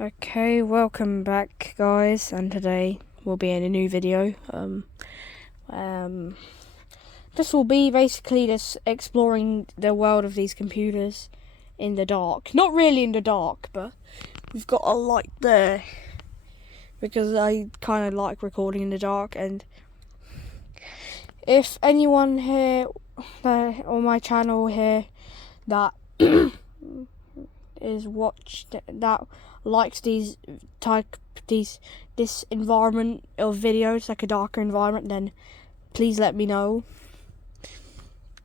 Okay, welcome back guys, and today we'll be in a new video. This will be basically just exploring the world of these computers in the dark. Not really in the dark, but we've got a light there because I kind of like recording in the dark. And if anyone here on my channel here that that likes this environment of videos, like a darker environment, then please let me know.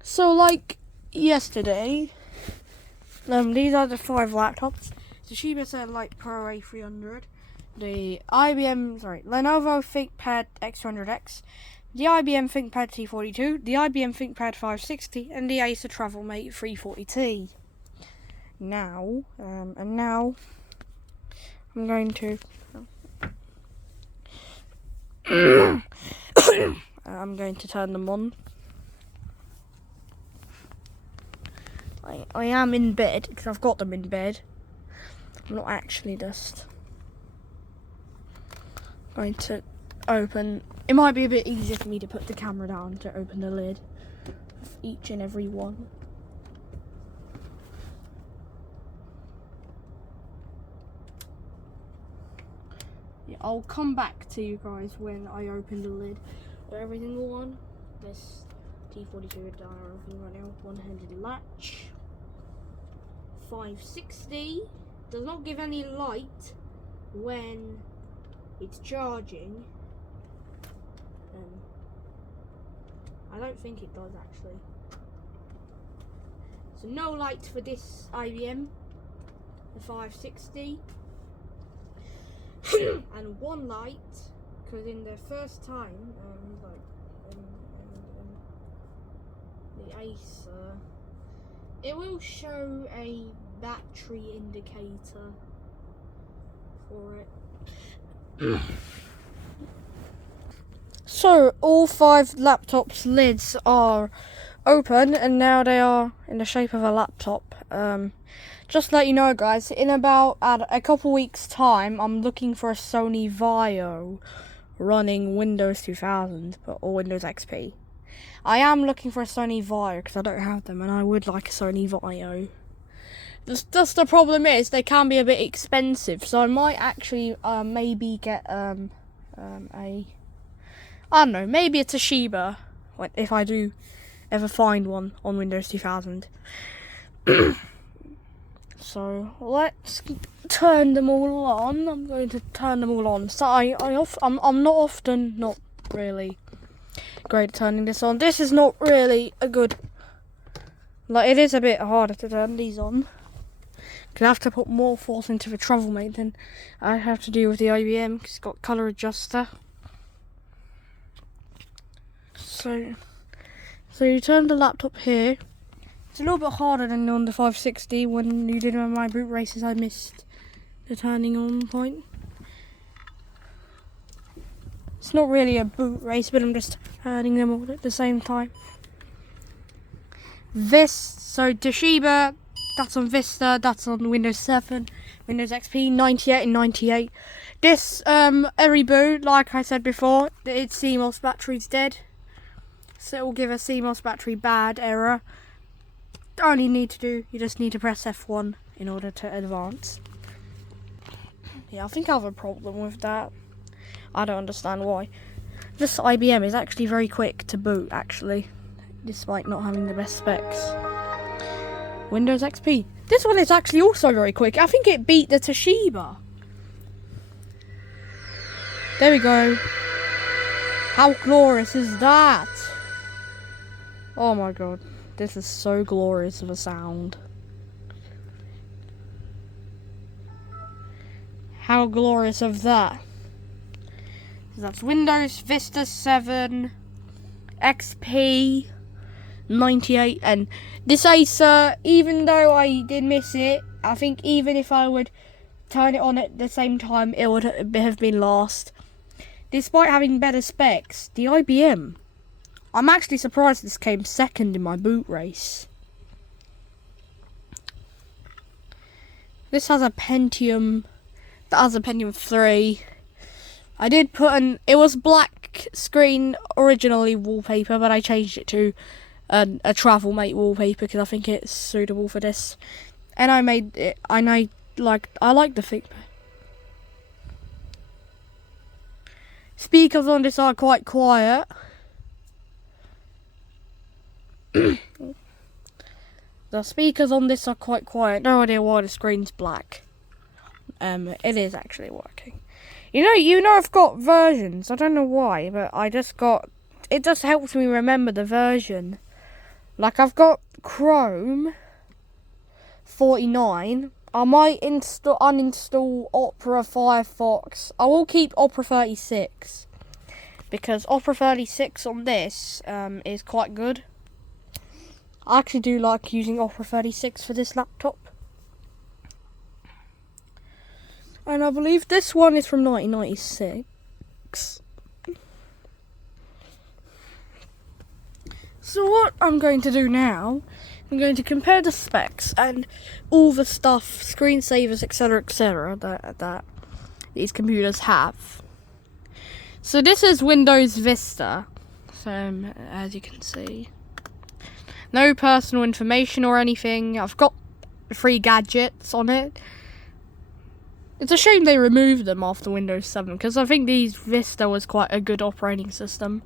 So like yesterday, these are the 5 laptops. Toshiba Acer Pro A300, the Lenovo ThinkPad X200X, the IBM ThinkPad T42, the IBM ThinkPad 560, and the Acer travelmate 340T. Now, I'm going to I'm going to turn them on. I am in bed because I've got them in bed. I'm not actually just going to open. It might be a bit easier for me to put the camera down to open the lid of each and every one. Yeah, I'll come back to you guys when I open the lid for every single one. This T42 dial right now, 100 latch, 560, does not give any light when it's charging. I don't think it does actually. So no light for this IBM, the 560. And one light, because in the first time, the Acer, it will show a battery indicator for it. So all 5 laptops' lids are open, and now they are in the shape of a laptop. Just to let you know guys, in about a couple weeks time, I'm looking for a Sony Vaio running Windows 2000 or Windows XP. I am looking for a Sony Vaio because I don't have them, and I would like a Sony Vaio. Just the problem is they can be a bit expensive, so I might actually maybe get I don't know, maybe a Toshiba if I do ever find one on Windows 2000. So let's turn them all on. I'm going to turn them all on. So I'm not really great at turning this on. This is not really a good, it is a bit harder to turn these on. Because I have to put more force into the travelmate than I have to do with the IBM, because it's got colour adjuster. So you turn the laptop here. It's a little bit harder than on the 560. When you did my boot races, I missed the turning on point. It's not really a boot race, but I'm just turning them all at the same time. So Toshiba, that's on Vista, that's on Windows 7, Windows XP, 98 and 98. This, every boot, like I said before, its CMOS battery's dead. So it will give a CMOS battery bad error. All you just need to press F1 in order to advance. Yeah, I think I have a problem with that. I don't understand why. This IBM is actually very quick to boot, actually, despite not having the best specs. Windows XP. This one is actually also very quick. I think it beat the Toshiba. There we go. How glorious is that? Oh my god. This is so glorious of a sound. How glorious of that. That's Windows Vista 7, XP, 98, and this Acer, even though I did miss it, I think even if I would turn it on at the same time, it would have been last. Despite having better specs, the IBM, I'm actually surprised this came second in my boot race. This has a Pentium that has a Pentium 3. I did put it was black screen originally wallpaper, but I changed it to a travelmate wallpaper because I think it's suitable for this. And I made it, I like the ThinkPad. Speakers on this are quite quiet. The speakers on this are quite quiet. No idea why the screen's black. It is actually working. You know I've got versions. I don't know why, but it just helps me remember the version. Like I've got Chrome 49. I might uninstall Opera Firefox. I will keep Opera 36 because Opera 36 on this is quite good. I actually do like using Opera 36 for this laptop. And I believe this one is from 1996. So what I'm going to do now, I'm going to compare the specs and all the stuff, screensavers, etc., that these computers have. So this is Windows Vista. So as you can see, no personal information or anything. I've got 3 gadgets on it. It's a shame they removed them after Windows 7 because I think Vista was quite a good operating system.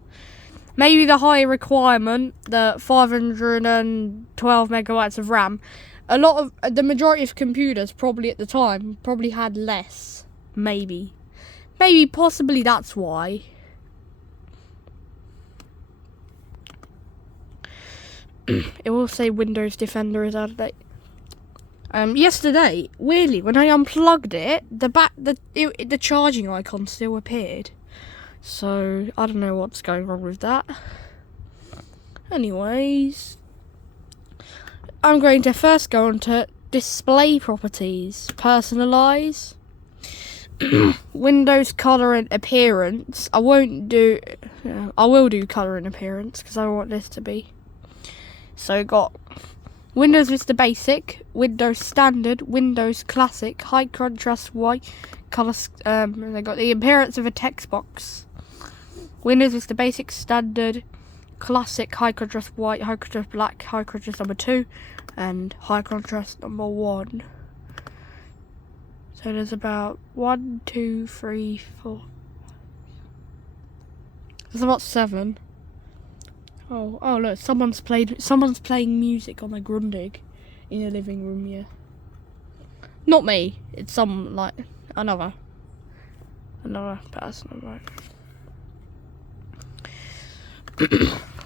Maybe the high requirement, the 512 megabytes of RAM. The majority of computers probably at the time probably had less. Maybe possibly that's why. It will say Windows Defender is out of date. Yesterday, weirdly, when I unplugged it, the charging icon still appeared. So I don't know what's going wrong with that. Anyways, I'm going to first go on to display properties, personalize, Windows color and appearance. I will do color and appearance because I want this to be. So got Windows Vista Basic, Windows Standard, Windows Classic, High Contrast White color. They got the appearance of a text box. Windows Vista Basic, Standard, Classic, High Contrast White, High Contrast Black, High Contrast number 2, and High Contrast number 1. So there's about 1, 2, 3, 4. There's about 7. Oh look, someone's playing music on a Grundig in the living room, yeah. Not me, it's another person, right.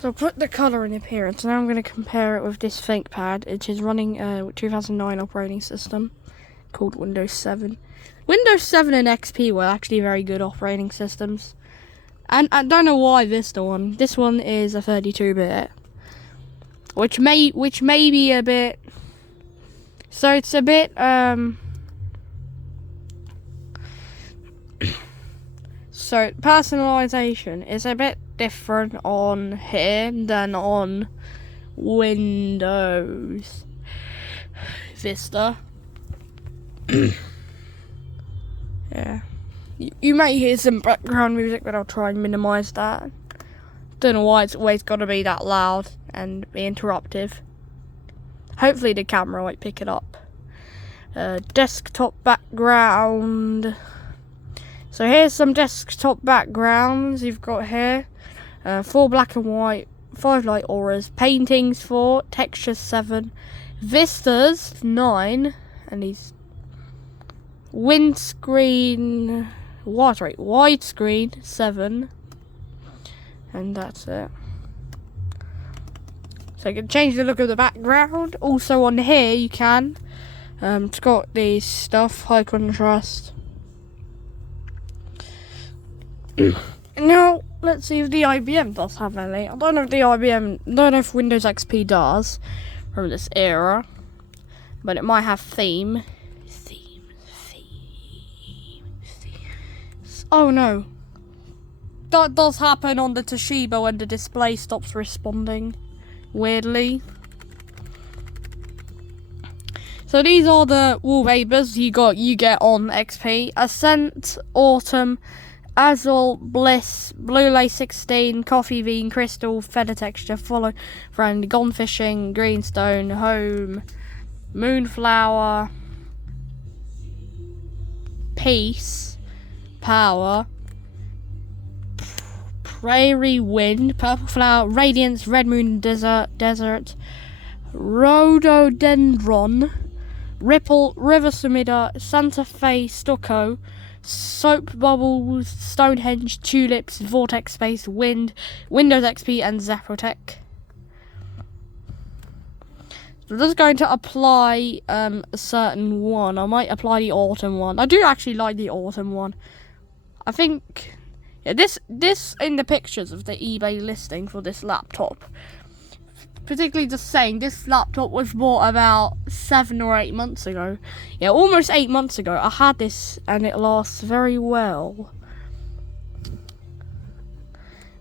So put the colour and appearance. Now I'm going to compare it with this ThinkPad, which is running a 2009 operating system called Windows 7. Windows 7 and XP were actually very good operating systems. And I don't know why this one is a 32-bit, which may be a bit. So it's a bit So personalization is a bit different on here than on Windows Vista. Yeah. You may hear some background music, but I'll try and minimize that. Don't know why it's always got to be that loud and be interruptive. Hopefully the camera won't pick it up. Desktop background. So here's some desktop backgrounds you've got here. 4 black and white, 5 light auras, paintings 4, textures 7, vistas 9, and these widescreen 7, and that's it. So you can change the look of the background. Also on here you can. It's got these stuff, high contrast. Now let's see if the IBM does have any. I don't know if Windows XP does from this era, but it might have theme. Oh no. That does happen on the Toshiba when the display stops responding. Weirdly. So these are the wallpapers you get on XP: Ascent, Autumn, Azul, Bliss, Blue Lace 16, Coffee Bean, Crystal, Feather Texture, Follow Friend, Gone Fishing, Greenstone, Home, Moonflower, Peace, Power, Prairie Wind, Purple Flower, Radiance, Red Moon, Desert, Rhododendron, Ripple, River Sumida, Santa Fe, Stucco, Soap Bubbles, Stonehenge, Tulips, Vortex Space, Wind, Windows XP, and Zaprotec. So I'm just going to apply a certain one. I might apply the autumn one. I do actually like the autumn one. I think this in the pictures of the eBay listing for this laptop. Particularly just saying, this laptop was bought about 7 or 8 months ago. Yeah, almost 8 months ago. I had this and it lasts very well.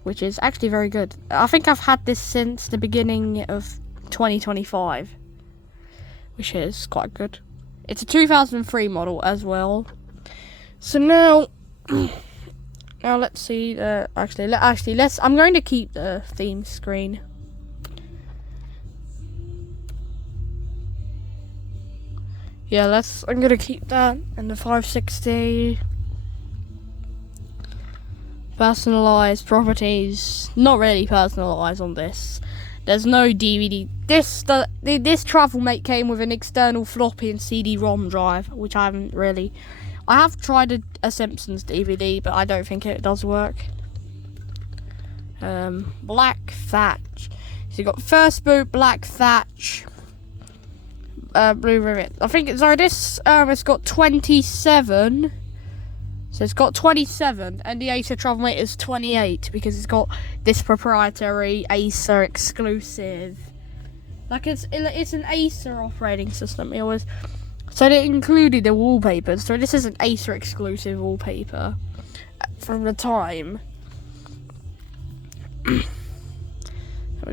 Which is actually very good. I think I've had this since the beginning of 2025. Which is quite good. It's a 2003 model as well. So now let's see. I'm going to keep the theme screen. Yeah, I'm gonna keep that, and the 560. Personalized properties, not really personalized on this. There's no DVD. This travelmate came with an external floppy and CD-ROM drive, which I haven't really. I have tried a Simpsons DVD, but I don't think it does work. Black Thatch. So you got first boot, Black Thatch. Blue Rivet. I think it's got 27. So it's got 27, and the Acer travelmate is 28 because it's got this proprietary Acer exclusive. Like it's an Acer operating system. So they included the wallpapers. So this is an Acer exclusive wallpaper from the time. We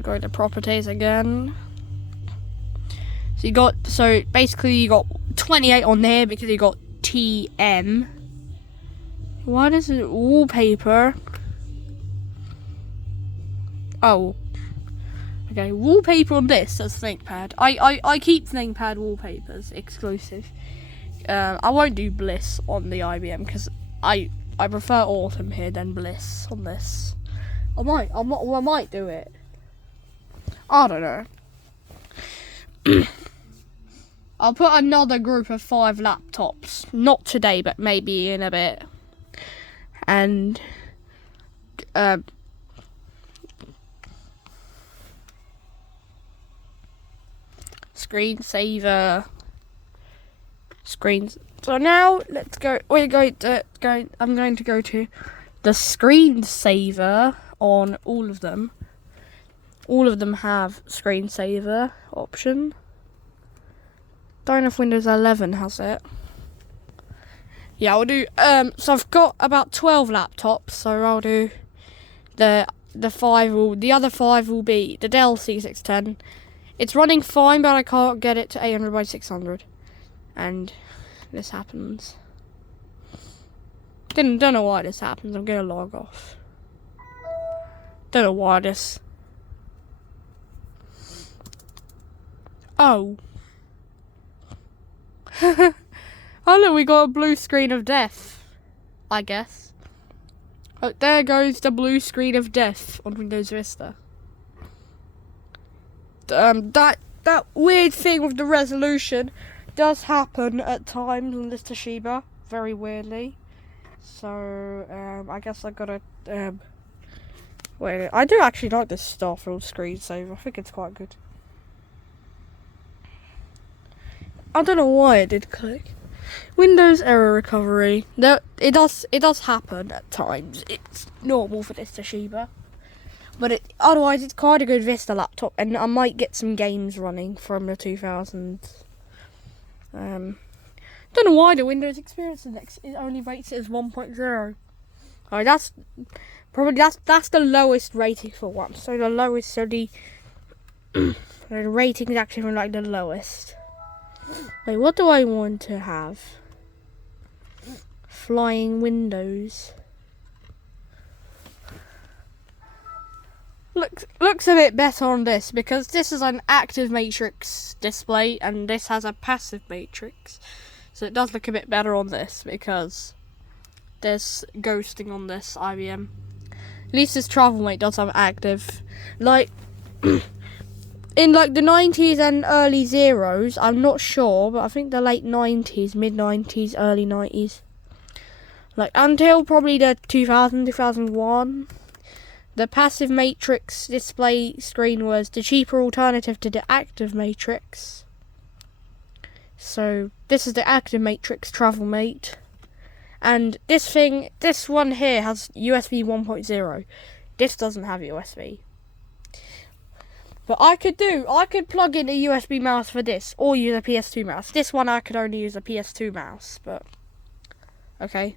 go to properties again. So basically you got 28 on there because you got TM. Why does it wallpaper? Oh. Okay, wallpaper on this says ThinkPad. I keep ThinkPad wallpapers exclusive. I won't do Bliss on the IBM because I prefer Autumn here than Bliss on this. I might do it. I don't know. I'll put another group of 5 laptops. Not today, but maybe in a bit. And screensaver. So now let's go. I'm going to go to the screensaver on all of them. All of them have screensaver option. Don't know if Windows 11 has it. Yeah, I'll do. So I've got about 12 laptops. So I'll do the other 5 will be the Dell C610. It's running fine, but I can't get it to 800 by 600, and this happens. Don't know why this happens. I'm gonna log off. Don't know why this. Oh. Oh look, we got a blue screen of death, I guess. Oh, there goes the blue screen of death on Windows Vista. That weird thing with the resolution does happen at times on this Toshiba, very weirdly. So, I guess I gotta, wait, I do actually like this Starfield screensaver. I think it's quite good. I don't know why it did click. Windows error recovery. No, it does happen at times. It's normal for this Toshiba. But otherwise it's quite a good Vista laptop, and I might get some games running from the 2000s. Don't know why the Windows Experience Index only rates it as 1.0. Oh, that's the lowest rating for one. So the rating is actually like the lowest. Wait, what do I want to have? Flying windows. Looks a bit better on this because this is an active matrix display and this has a passive matrix. So it does look a bit better on this because there's ghosting on this IBM. At least this travelmate does have active. Like in like the 90s and early zeros, I'm not sure, but I think the late 90s, mid 90s, early 90s. Like until probably the 2001. The passive matrix display screen was the cheaper alternative to the active matrix. So this is the active matrix travelmate. And this one here has USB 1.0. This doesn't have USB. But I could plug in a USB mouse for this, or use a PS2 mouse. This one I could only use a PS2 mouse, but okay.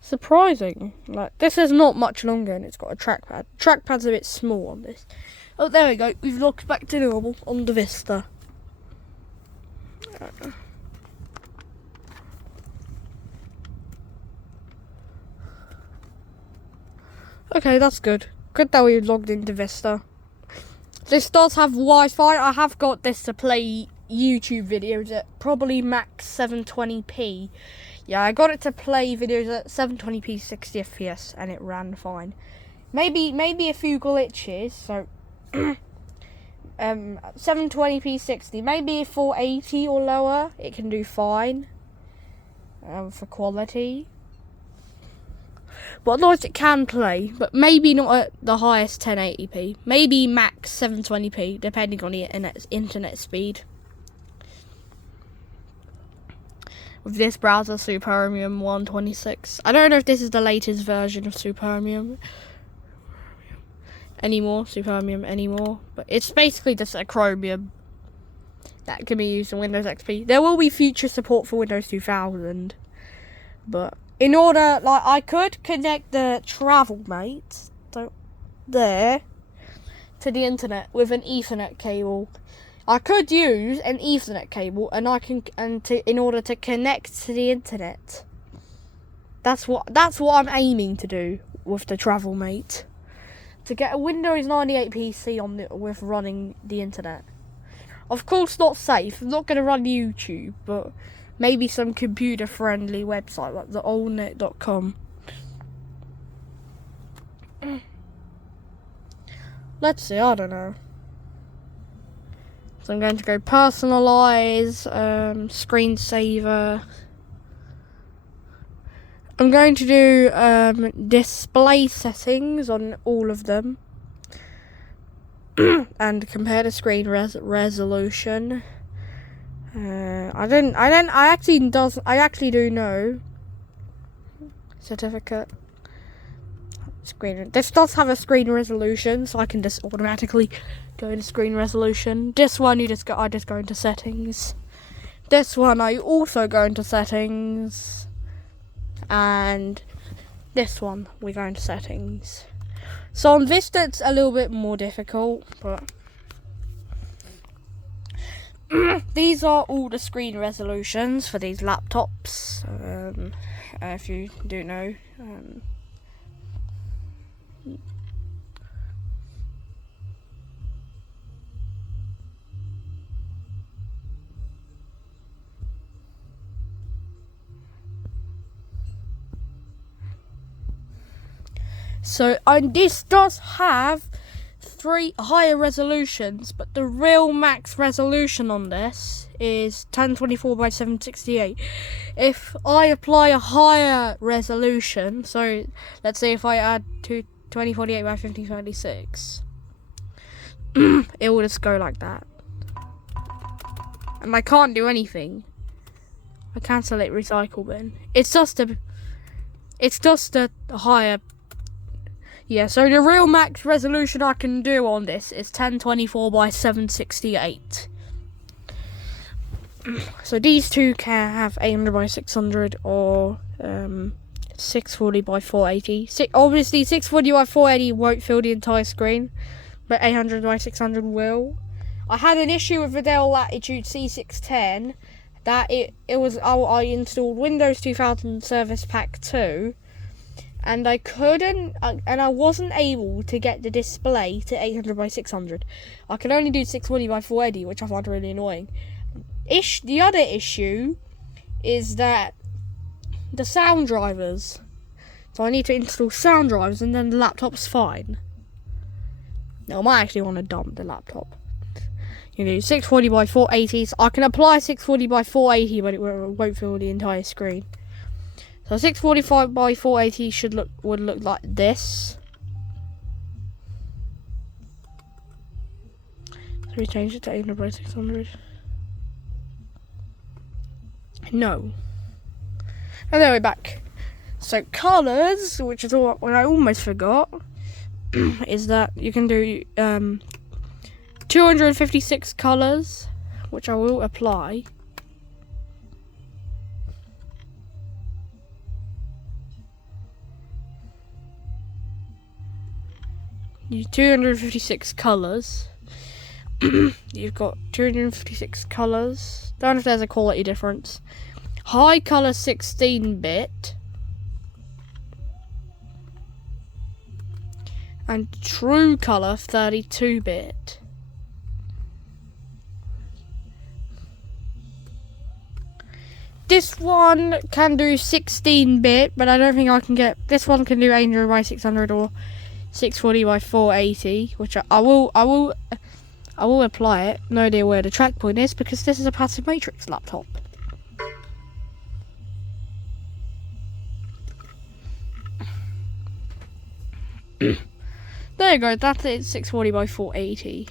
Surprising. Like, this is not much longer and it's got a trackpad. Trackpad's a bit small on this. Oh, there we go. We've looked back to normal on the Vista. Okay, that's good. Good that we logged into Vista. This does have Wi-Fi. I have got this to play YouTube videos at probably max 720p. Yeah, I got it to play videos at 720p 60 FPS and it ran fine. Maybe a few glitches, so 720p 60, maybe 480 or lower, it can do fine for quality. But otherwise it can play, but maybe not at the highest 1080p. Maybe max 720p, depending on the internet speed. With this browser, Supermium 126. I don't know if this is the latest version of Supermium anymore, but it's basically just a Chromium that can be used in Windows XP. There will be future support for Windows 2000, but in order, like, I could connect the travelmate there to the internet with an Ethernet cable. I could use an Ethernet cable, and in order to connect to the internet. That's what I'm aiming to do with the travelmate. To get a Windows 98 PC with running the internet. Of course, not safe. I'm not going to run YouTube, but maybe some computer-friendly website like the oldnet.com. Let's see. I don't know. So I'm going to go personalize, screensaver. I'm going to do display settings on all of them, and compare the screen resolution. I actually do know. Certificate. Screen. This does have a screen resolution, so I can just automatically go into screen resolution. This one I just go into settings. This one I also go into settings. And this one we go into settings. So on Vista it's a little bit more difficult, but these are all the screen resolutions for these laptops. If you do know. So this does have 3 higher resolutions, but the real max resolution on this is 1024 by 768. If I apply a higher resolution, so let's say if I add to 2048 by 1536, it will just go like that. And I can't do anything. I cancel it, recycle bin. It's just a higher. Yeah, so the real max resolution I can do on this is 1024 by 768. So these two can have 800 by 600 or 640 by 480. Obviously, 640 by 480 won't fill the entire screen, but 800 by 600 will. I had an issue with the Dell Latitude C610 that I installed Windows 2000 Service Pack 2, and I wasn't able to get the display to 800 by 600. I could only do 640 by 480, which I find really annoying. The other issue is that the sound drivers. So I need to install sound drivers, and then the laptop's fine. Now I might actually want to dump the laptop. You know, 640 by 480. So I can apply 640 by 480, but it won't fill the entire screen. So 645 by 480 would look like this. So we change it to 800 by 600. No. And then we're back. So colours, which is what I almost forgot, is that you can do 256 colours, which I will apply. You 256 colours. You've got 256 colours. Don't know if there's a quality difference. High colour 16-bit. And true colour 32-bit. This one can do 16-bit, but I don't think I can get. This one can do 800 by 600 or 640 by 480, which I will apply it. No idea where the track point is because this is a passive matrix laptop. There you go, that's it, 640 by 480.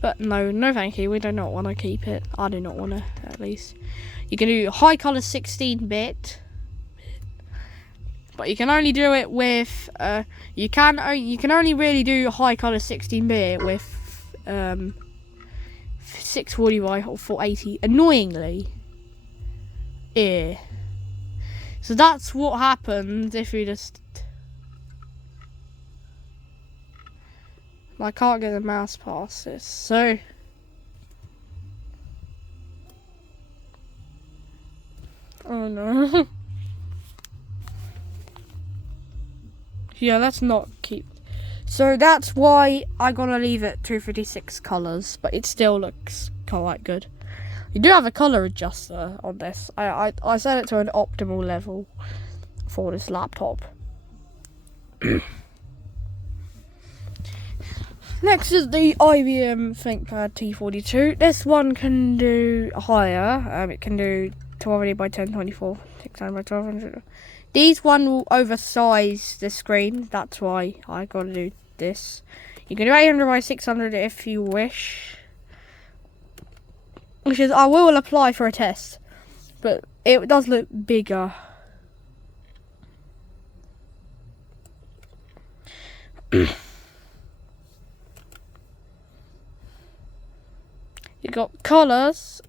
But no thank you, we do not want to keep it. I do not want to, at least. You can do high colour 16-bit. But you can only do it with, you can only really do high colour 16-bit with 640 by 480, annoyingly. Yeah. So that's what happens if you just... I can't get the mouse past this, so... Oh no. Yeah, let's not keep... So that's why I gotta leave it 256 colours, but it still looks quite good. You do have a colour adjuster on this. I set it to an optimal level for this laptop. Next is the IBM ThinkPad T42. This one can do higher. It can do 1280 by 1024, 600 by 1200. These one will oversize the screen. That's why I gotta do this. You can do 800 by 600 if you wish. Which is, I will apply for a test. But it does look bigger. You got colours.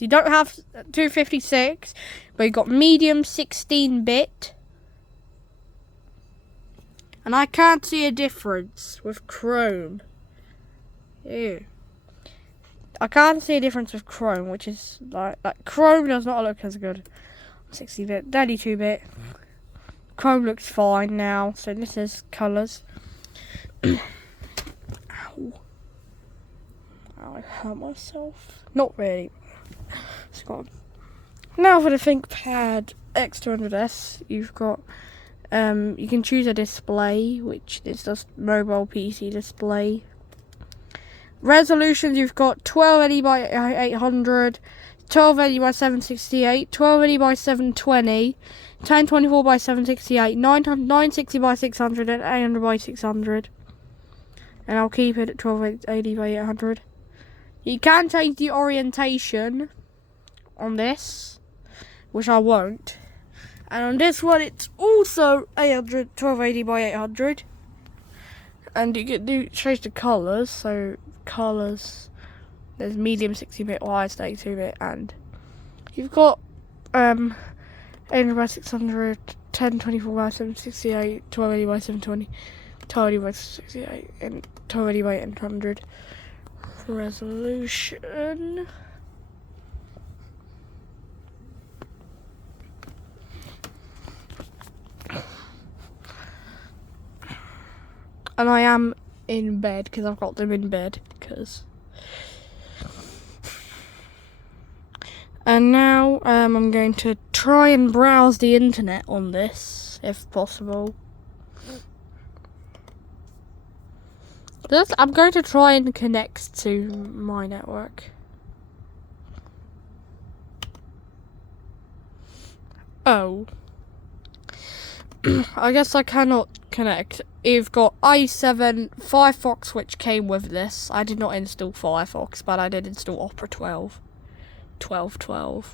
You don't have 256, but you got medium 16-bit. And I can't see a difference with Chrome. Ew. I can't see a difference with Chrome, which is like Chrome does not look as good. 60-bit, 32-bit. Chrome looks fine now, so this is colours. Ow. I hurt myself. Not really. It's gone. Now for the ThinkPad X200S, you've got you can choose a display, which is just mobile PC display. Resolutions, you've got 1280 by 800, 1280 by 768, 1280 by 720, 1024 by 768, 960 by 600, and 800 by 600. And I'll keep it at 1280 by 800. You can change the orientation on this, which I won't. And on this one, it's also 800, 1280 by 800. And you can change the colours. So colours, there's medium 60-bit, wide 32-bit, and you've got 800 by 600, 1024 by 768, 1280 by 720. 20 by 68 and 20 by 800 resolution. And I am in bed because I've got them in bed because. And now I'm going to try and browse the internet on this, if possible. I'm going to try and connect to my network. Oh. I guess I cannot connect. You've got i7 Firefox, which came with this. I did not install Firefox, but I did install Opera 12.12.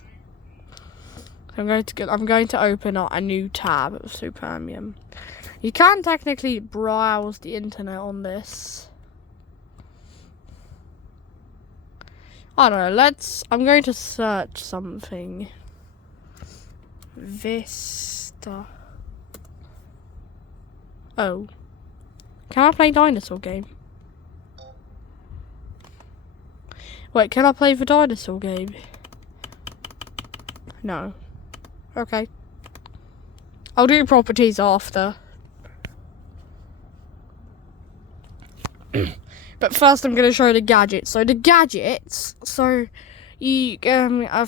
I'm going to open up a new tab of Supermium. You can technically browse the internet on this. I don't know, I'm going to search something. Vista. Oh. Can I play dinosaur game? Wait, can I play the dinosaur game? No. Okay. I'll do properties after. But first I'm going to show the gadgets. So the gadgets, I've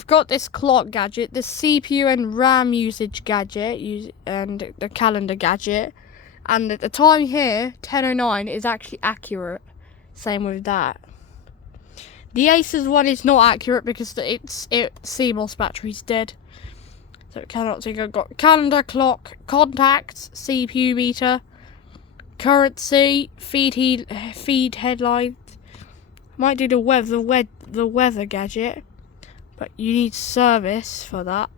got this clock gadget, this CPU and RAM usage gadget, and the calendar gadget. And at the time here, 10:09, is actually accurate. Same with that. The Acer's one is not accurate because its CMOS battery's dead. So it cannot think. I've got calendar, clock, contacts, CPU meter, currency, feed headlight. Might do the weather gadget, but you need service for that.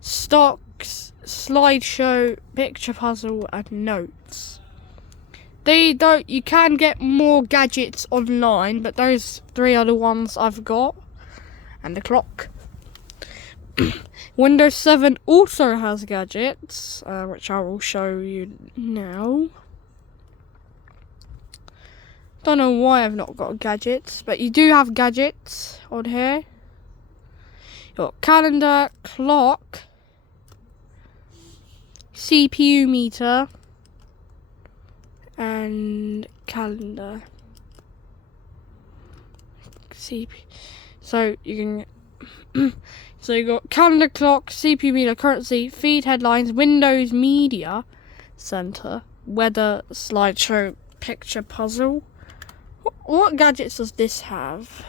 Stocks, slideshow, picture puzzle, and notes. You can get more gadgets online, but those 3 are the ones I've got. And the clock. Windows 7 also has gadgets, which I will show you now. Don't know why I've not got gadgets, but you do have gadgets on here. You've got calendar, clock, CPU meter, and calendar. So you can so you got calendar, clock, CPU meter, currency, feed headlines, Windows Media Center, weather, slideshow, picture puzzle. What gadgets does this have?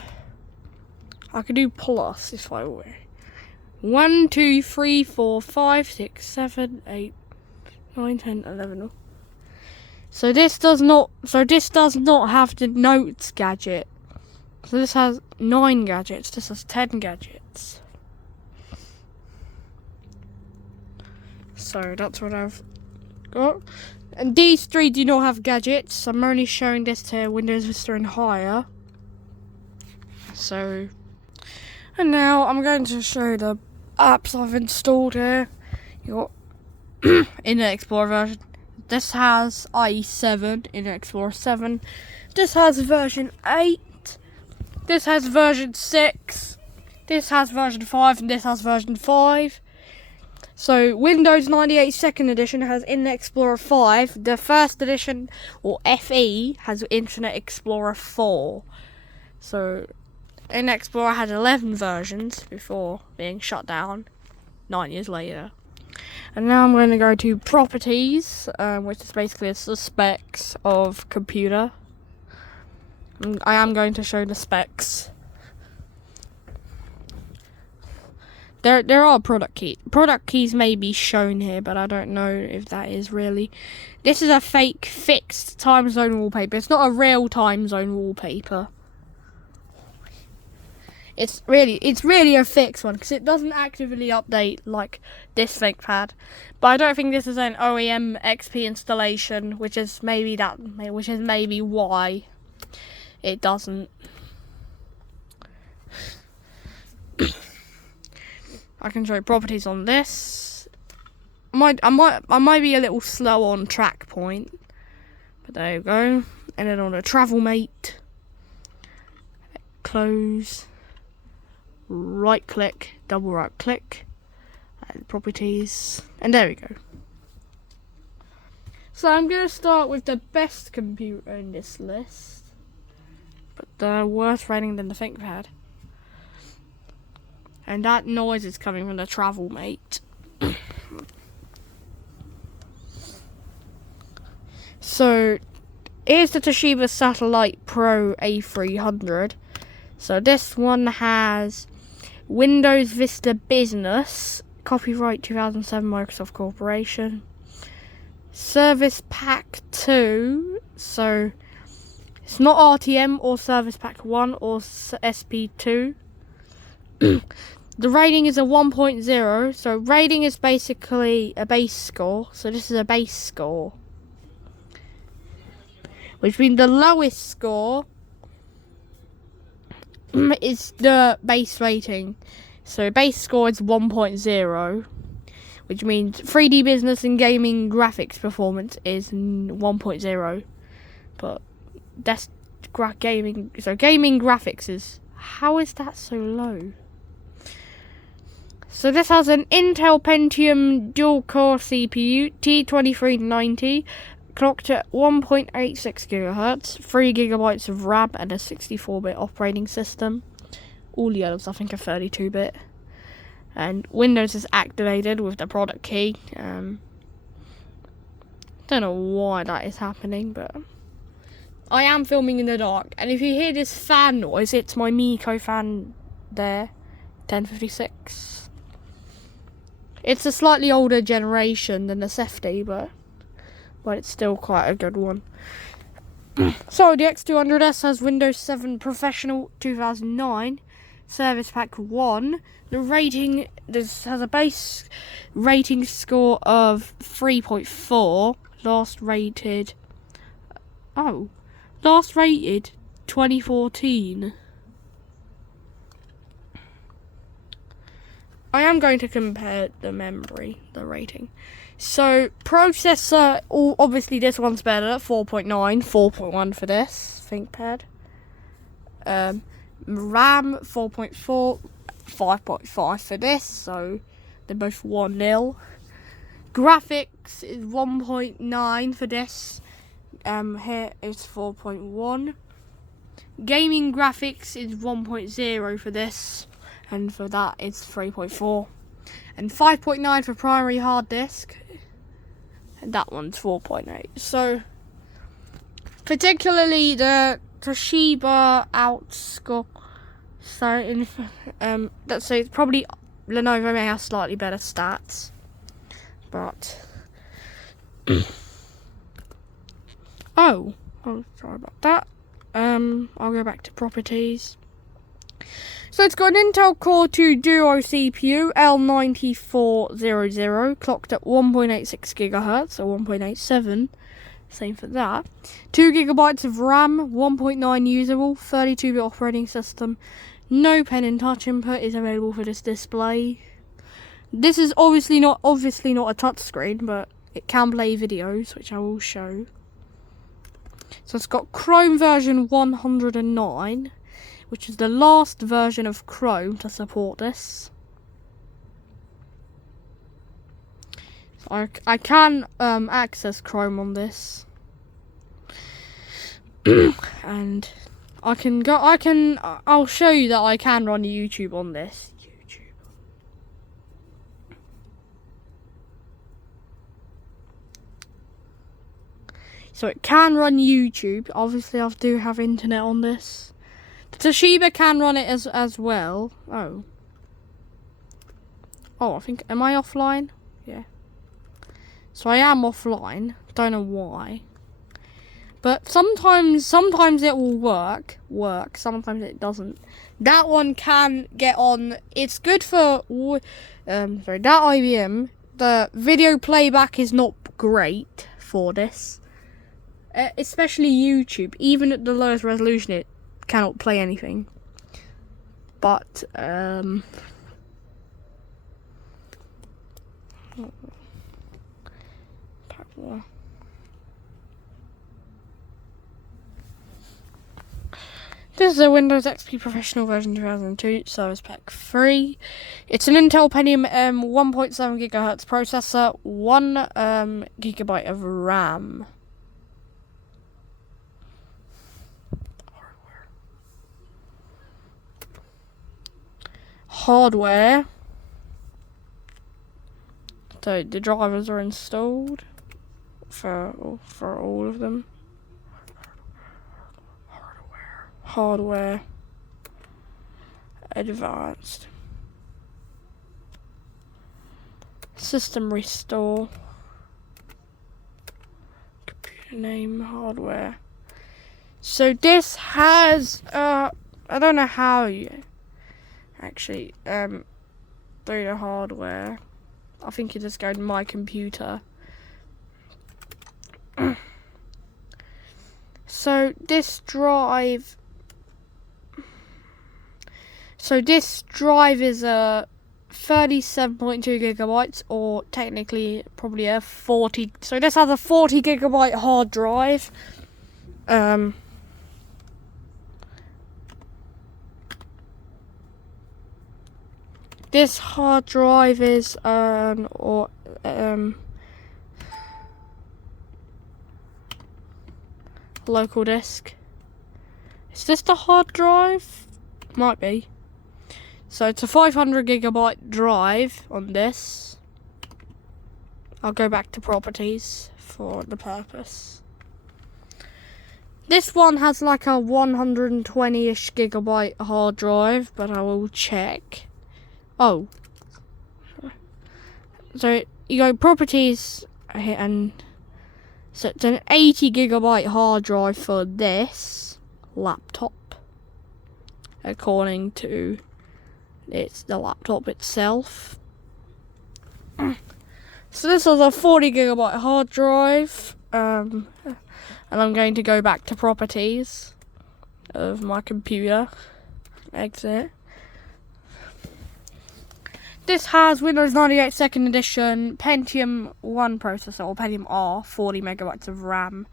I could do plus if I were. 1, 2, 3, 4, 5, 6, 7, 8, 9, 10, 11. So this does not have the notes gadget. So this has 9 gadgets. This has 10 gadgets. So that's what I've got. And these 3 do not have gadgets. I'm only showing this to Windows Vista and higher. So, and now I'm going to show the apps I've installed here. You got Internet Explorer version. This has i7, Internet Explorer 7. This has version 8. This has version 6. This has version 5, and this has version 5. So Windows 98 2nd edition has Internet Explorer 5. The 1st edition, or FE, has Internet Explorer 4. So Internet Explorer had 11 versions before being shut down 9 years later. And now I'm going to go to properties, which is basically the specs of computer. I am going to show the specs. There are product keys. Product keys may be shown here, but I don't know if that is really. This is a fake fixed time zone wallpaper. It's not a real time zone wallpaper. It's really a fixed one because it doesn't actively update like this ThinkPad. But I don't think this is an OEM XP installation, which is maybe why it doesn't. I can show you properties on this. I might be a little slow on track point, But there you go. And then on a travelmate, close, right click, double right click, and properties, and there we go. So I'm going to start with the best computer in this list, but the worst rating than the ThinkPad. And that noise is coming from the travelmate. So here's the Toshiba Satellite Pro A300. So this one has Windows Vista Business, copyright 2007 Microsoft Corporation. Service Pack 2, so it's not RTM or Service Pack 1 or SP2. The rating is a 1.0, so rating is basically a base score, so this is a base score. Which means the lowest score is the base rating. So base score is 1.0, which means 3D business and gaming graphics performance is 1.0. But that's gaming. So gaming graphics is, how is that so low? So this has an Intel Pentium dual-core CPU, T2390, clocked at 1.86 GHz, 3 GB of RAM, and a 64-bit operating system. All the others, I think, are 32-bit. And Windows is activated with the product key. Don't know why that is happening, but I am filming in the dark. And if you hear this fan noise, it's my Miko fan there, 1056. It's a slightly older generation than the Sefti, but it's still quite a good one. So the X200S has Windows 7 Professional 2009, Service Pack 1. The rating, this has a base rating score of 3.4. Last rated 2014. I am going to compare the rating. So, processor, obviously this one's better, 4.9, 4.1 for this ThinkPad. RAM, 4.4, 5.5 for this, so they're both 1-0. Graphics is 1.9 for this, here is 4.1. Gaming graphics is 1.0 for this, and for that it's 3.4. And 5.9 for primary hard disk, and that one's 4.8. So, particularly the Toshiba outscore. So, let's say it's probably Lenovo may have slightly better stats, but oh, sorry about that. I'll go back to properties. So it's got an Intel Core 2 Duo CPU, L9400, clocked at 1.86 GHz, or 1.87, same for that. 2 GB of RAM, 1.9 usable, 32-bit operating system. No pen and touch input is available for this display. This is obviously not a touchscreen, but it can play videos, which I will show. So it's got Chrome version 109. Which is the last version of Chrome to support this. So I can access Chrome on this, and I'll show you that I can run YouTube on this. So it can run YouTube. Obviously, I do have internet on this. Toshiba can run it as well. Oh, I think, am I offline? Yeah. So I am offline. Don't know why. But sometimes it will work. Sometimes it doesn't. That one can get on. It's good for that IBM. The video playback is not great for this, especially YouTube. Even at the lowest resolution, it cannot play anything. But This is a Windows XP Professional version 2002, Service Pack 3. It's an Intel Pentium 1.7 GHz processor, 1 GB of RAM. Hardware. So the drivers are installed for all of them. Hardware. Advanced. System restore. Computer name, hardware. So this has I don't know how you actually do the hardware. I think you just go to my computer. So this drive is a 37.2 gigabytes, or technically probably a 40. So this has a 40 gigabyte hard drive. This hard drive is local disk. Is this the hard drive? Might be. So it's a 500 gigabyte drive on this. I'll go back to properties for the purpose. This one has like a 120-ish gigabyte hard drive, but I will check. Oh. So you go properties and so it's an 80 gigabyte hard drive for this laptop, according to the laptop itself. So this is a 40 gigabyte hard drive, and I'm going to go back to properties of my computer. Exit. This has Windows 98 2nd edition, Pentium 1 processor, or Pentium R, 40 megabytes of RAM.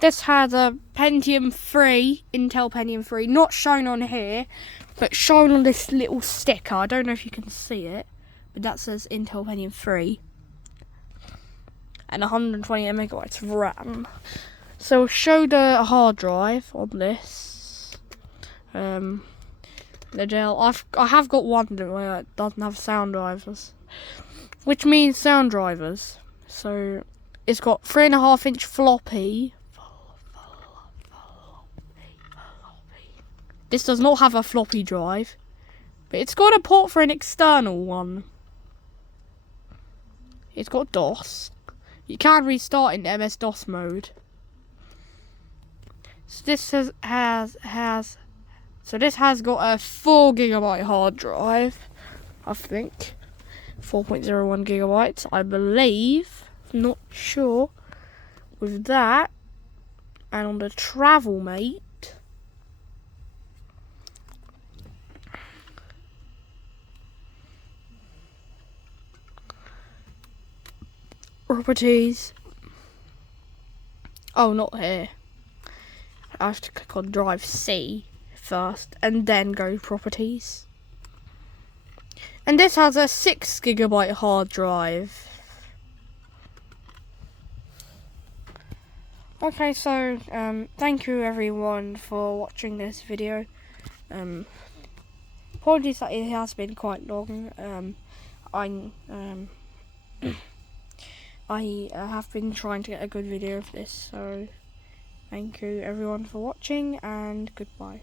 This has a Pentium 3, Intel Pentium 3, not shown on here, but shown on this little sticker. I don't know if you can see it, but that says Intel Pentium 3. And 128 megabytes of RAM. So we'll show the hard drive on this. The Dell. I have got one where it doesn't have sound drivers, which means sound drivers. So it's got 3.5-inch floppy. This does not have a floppy drive, but it's got a port for an external one. It's got DOS. You can restart in MS-DOS mode. So this has got a 4 gigabyte hard drive, I think. 4.01 gigabytes, I believe. Not sure. With that, and on the travelmate, properties. Oh, not here. I have to click on drive C first and then go properties. And this has a 6 gigabyte hard drive. Okay, so thank you everyone for watching this video. Apologies that it has been quite long. I have been trying to get a good video of this, so thank you everyone for watching, and goodbye.